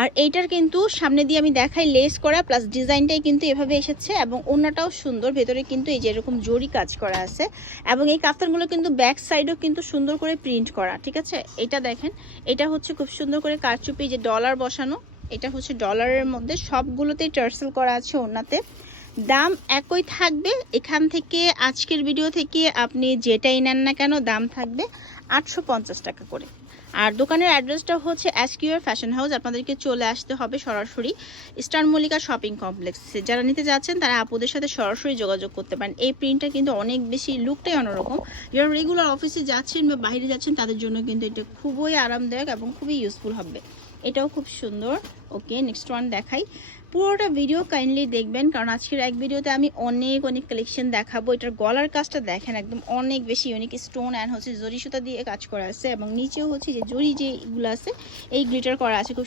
আর এইটার কিন্তু সামনে দিয়ে আমি দেখাই লেস করা প্লাস ডিজাইনটাই কিন্তু এভাবে এসেছে এবং ওড়নাটাও সুন্দর, ভেতরে কিন্তু এই যে এরকম জরি কাজ করা আছে এবং এই কাফতানগুলো কিন্তু ব্যাক সাইডও কিন্তু সুন্দর করে প্রিন্ট করা, ঠিক আছে। এটা দেখেন, এটা হচ্ছে খুব সুন্দর করে কারচুপি যে ডলার বসানো, এটা হচ্ছে ডলারের মধ্যে সবগুলোতেই টার্সেল করা আছে ওড়নাতে। দাম একই থাকবে, এখান থেকে আজকের ভিডিও থেকে আপনি যেটাই নেন না কেন দাম থাকবে 850 টাকা করে। আর দোকানের অ্যাড্রেসটা হচ্ছে এসকিউআর ফ্যাশন হাউস, আপনাদেরকে চলে আসতে হবে সরাসরি স্টার মল্লিকা শপিং কমপ্লেক্সে। যারা নিতে যাচ্ছেন তারা আপুদের সাথে সরাসরি যোগাযোগ করতে পারেন। এই প্রিন্টটা কিন্তু অনেক বেশি, লুকটাই অন্যরকম। যারা রেগুলার অফিসে যাচ্ছেন বা বাইরে যাচ্ছেন তাদের জন্য কিন্তু এটা খুবই আরামদায়ক এবং খুবই ইউজফুল হবে। এটাও খুব সুন্দর। ওকে, নেক্সট ওয়ান দেখাই। পুরোটা ভিডিও কাইন্ডলি দেখবেন, কারণ আজকের এক ভিডিওতে আমি অনেক কালেকশন দেখাবো। এটার গলার কাজটা দেখেন, একদম অনেক বেশি ইউনিক, স্টোন অ্যান্ড হচ্ছে জরি সুতা দিয়ে কাজ করা আছে এবং নিচেও হচ্ছে যে জরি যেগুলো আছে এই গ্লিটার করা আছে, খুব